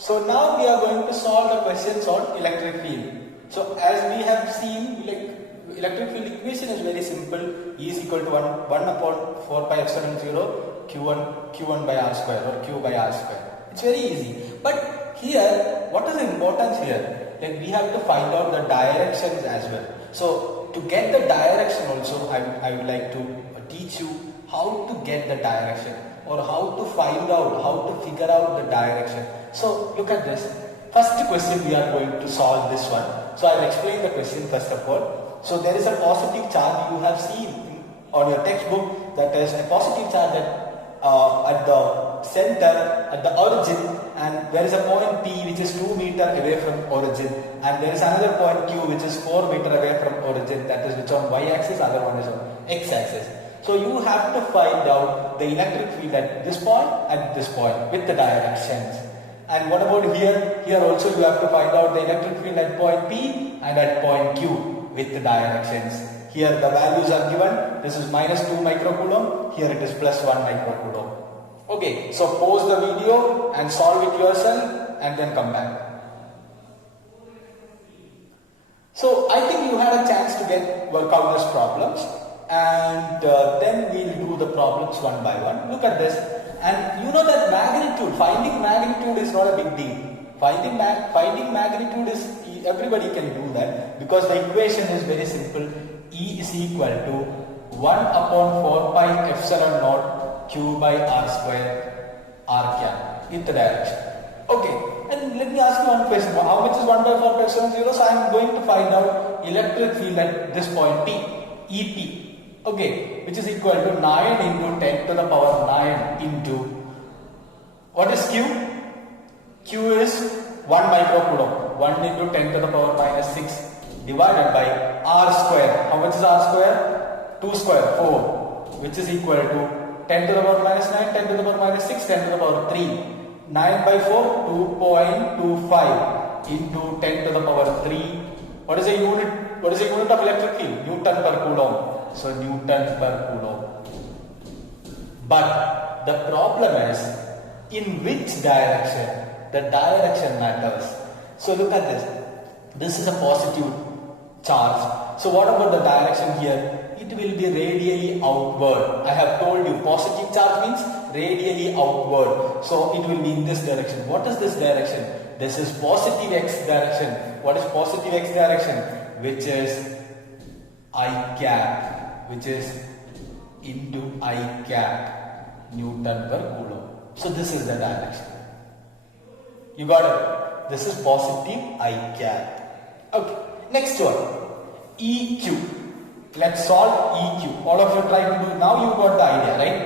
So now we are going to solve the questions on electric field. So as we have seen, like electric field equation is very simple. E is equal to 1 upon 4 pi epsilon 0 q1 by r square or q by r square. It's very easy. But here, what is the importance here? Like we have to find out the directions as well. So to get the direction also, I would like to teach you how to get the direction or how to find out, how to figure out the direction. So look at this. First question we are going to solve this one. So I will explain the question first of all. So there is a positive charge you have seen on your textbook, that is a positive charge at the center, at the origin, and there is a point P which is 2 meter away from origin, and there is another point Q which is 4 meter away from origin, that is which on y axis, other one is on x axis. So you have to find out the electric field at this point with the directions. And what about here? Here also you have to find out the electric field at point P and at point Q with the directions. Here the values are given. This is minus 2 microcoulomb. Here it is plus 1 microcoulomb. Okay, so pause the video and solve it yourself and then come back. So I think you had a chance to work out these problems, and then we'll do the problems one by one. Look at this. And you know that magnitude, finding magnitude is not a big deal. Finding magnitude is, everybody can do that because the equation is very simple. E is equal to 1 upon 4 pi epsilon naught q by r square r cap in the direction. Okay, and let me ask you one question. How much is 1 by 4 pi epsilon 0? So I am going to find out electric field at this point P, EP. Okay, which is equal to 9 into 10 to the power 9 into, what is Q? Q is 1 microcoulomb, 1 into 10 to the power minus 6 divided by R square. How much is R square? 2 square, 4, which is equal to 10 to the power minus 9, 10 to the power minus 6, 10 to the power 3. 9 by 4, 2.25 into 10 to the power 3. What is a unit? What is the unit of electric field? Newton per coulomb. So Newton per coulomb. But the problem is in which direction? The direction matters. So look at this. This is a positive charge. So what about the direction here? It will be radially outward. I have told you positive charge means radially outward. So it will be in this direction. What is this direction? This is positive x direction. What is positive x direction? Which is I cap, which is into I cap Newton per coulomb. So this is the direction. You got it? This is positive I cap. Okay, next one, EQ. Let's solve EQ. All of you try to do. Now you got the idea, right?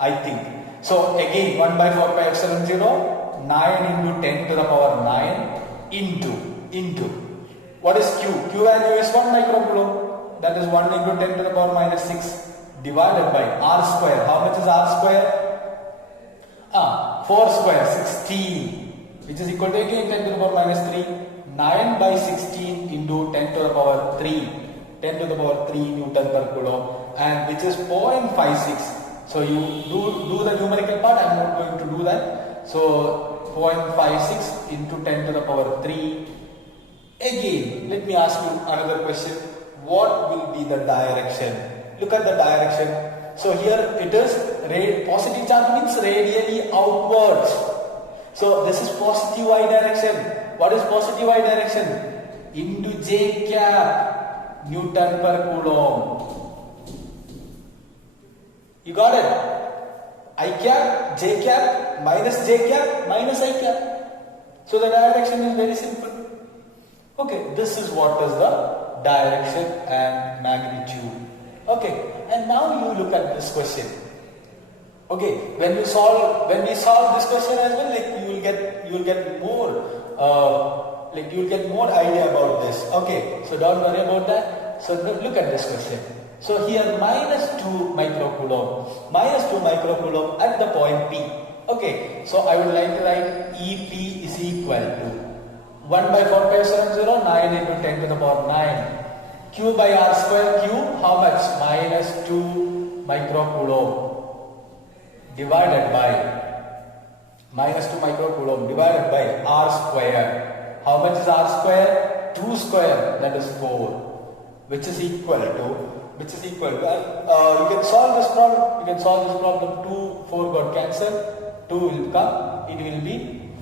I think. So again, 1 by 4 pi epsilon 0, 9 into 10 to the power 9 into. What is Q? Q value is 1 microcoulomb. That is 1 into 10 to the power minus 6 divided by R square. How much is R square? 4 square, 16, which is equal to again 10 to the power minus 3. 9 by 16 into 10 to the power 3. 10 to the power 3 Newton per coulomb, and which is 0.56. So you do the numerical part. I am not going to do that. So 0.56 into 10 to the power 3. Again, let me ask you another question. What will be the direction? Look at the direction. So here it is positive charge means radially outwards. So this is positive y direction. What is positive y direction? Into J cap Newton per coulomb. You got it? I cap, J cap, minus J cap, minus I cap. So the direction is very simple. Okay, this is what is the direction and magnitude. Okay, and now you look at this question. Okay, when we solve this question as well, like you will get more idea about this. Okay, so don't worry about that. So look at this question. So here minus 2 microcoulomb at the point P. Okay, so I would like to write EP is equal to 1 by 4 pi epsilon 0, 9 into 10 to the power 9. Q by R square, Q, how much? Minus 2 microcoulomb divided by minus 2 microcoulomb divided by r square. How much is r square? 2 square, that is 4, which is equal to you can solve this problem. 2 4 got cancelled, 2 will come, it will be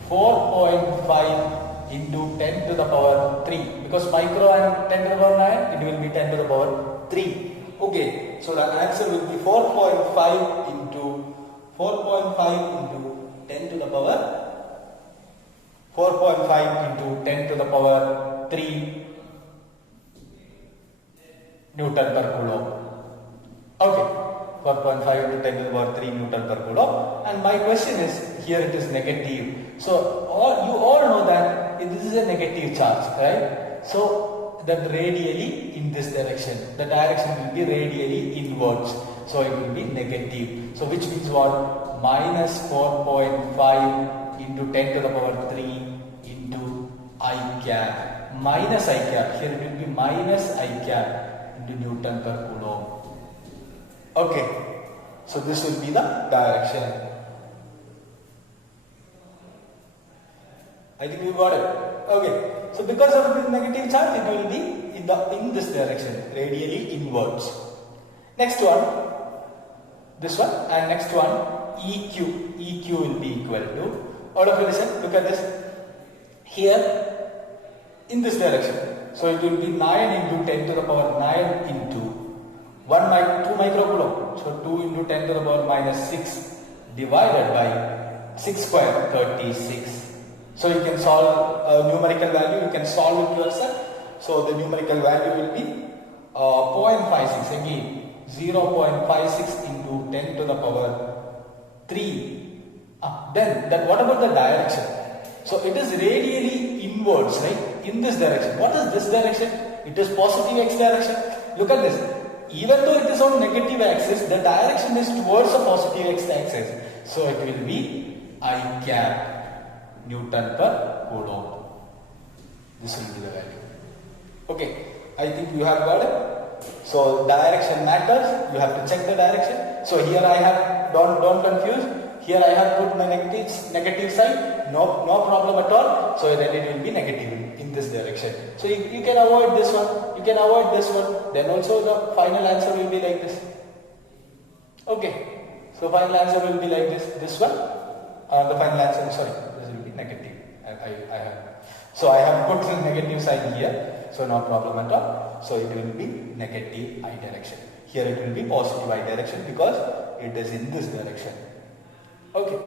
4.5 into 10 to the power 3, because micro and 10 to the power 9, it will be 10 to the power 3. Okay, so the answer will be 4.5 into 10 to the power 4.5 into 10 to the power 3 Newton per coulomb. Okay, 4.5 into 10 to the power 3 Newton per coulomb. And my question is, here it is negative. So you all know that this is a negative charge, right? So that radially in this direction, the direction will be radially inwards. So it will be negative. So which means what? Minus 4.5 into 10 to the power 3 into I cap. Minus I cap. Here it will be minus I cap into Newton per coulomb. Okay. So this will be the direction. I think you got it. Okay. So because of the negative charge, it will be in this direction, radially inwards. Next one, this one, and next one, EQ. EQ will be equal to, all of you listen, look at this. Here, in this direction. So it will be 9 into 10 to the power 9 into 2 microcoulomb. So 2 into 10 to the power minus 6 divided by 6 square, 36. So you can solve a numerical value, you can solve it yourself. So the numerical value will be 0.56, again 0.56 into 10 to the power 3. Then what about the direction? So it is radially inwards, right? In this direction. What is this direction? It is positive x direction. Look at this. Even though it is on negative axis, the direction is towards the positive x axis. So it will be I cap Newton per coulomb. This will be the value. Okay, I think you have got it. So direction matters. You have to check the direction. So here I have, don't confuse. Here I have put my negative side. No problem at all. So then it will be negative in this direction. So you can avoid this one. You can avoid this one. Then also the final answer will be like this. Okay. So final answer will be like this. This one. The final answer. Sorry. Negative. I have put the negative sign here, so no problem at all. So it will be negative I direction. Here it will be positive I direction because it is in this direction. Okay.